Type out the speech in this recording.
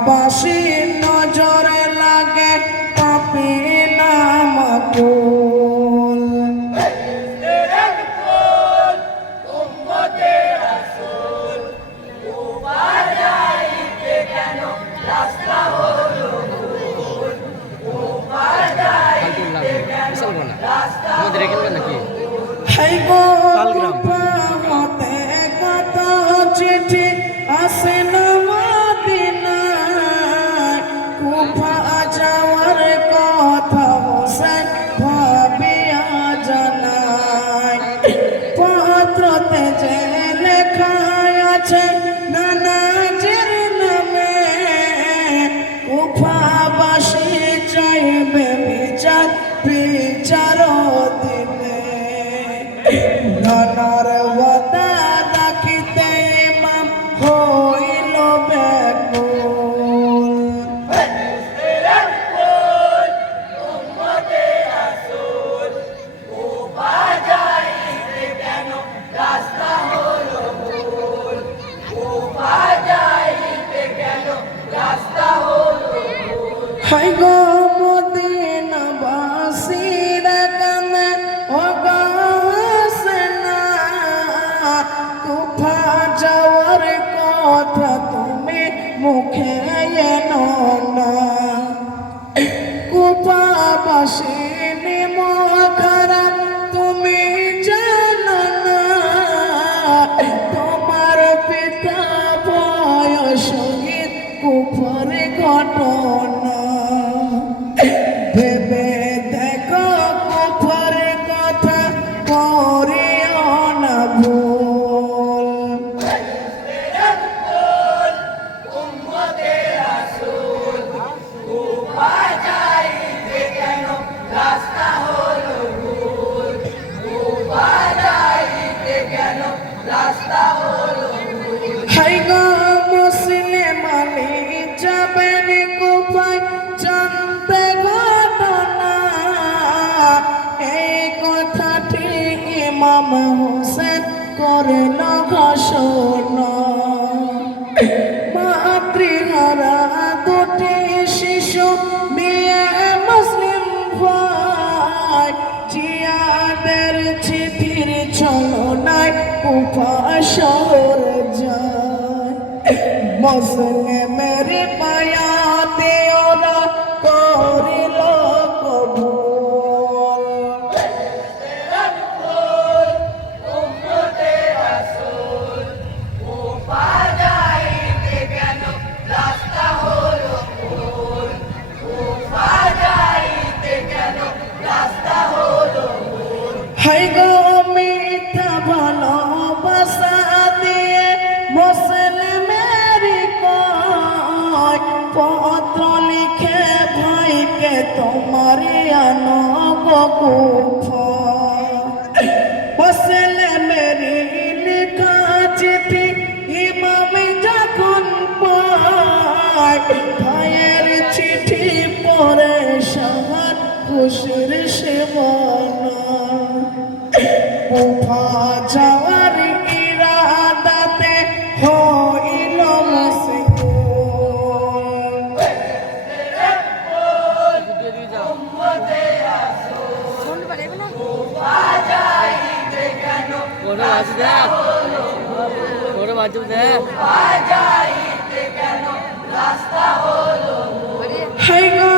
উপাবাসী নজরে লাগে পাপি নামকুল ফালতু লাগবে বিশাল বড় না আমাদের এখানকার নাকি। মতে কত চিঠি আসে না check. হাই গো মদিনা বাসির কানে ও কুফা যাওয়ার কথা তুমি মুখে এনো না। বাসিনী মাতৃহারা দুটি শিশু নিয়ে মুসলিম ভাই জিয়াদের চিঠির ছলনায় কুফা শহর যায়। মুসলিমের পায়াতে হাই গো মিথ্যা ভালোবাসা দিয়ে মুসলিমের পত্র ভাইকে তোমার আনো কুফা উফা যাওয়ার ইরাদাতে হইল মুশকিল দিয়ে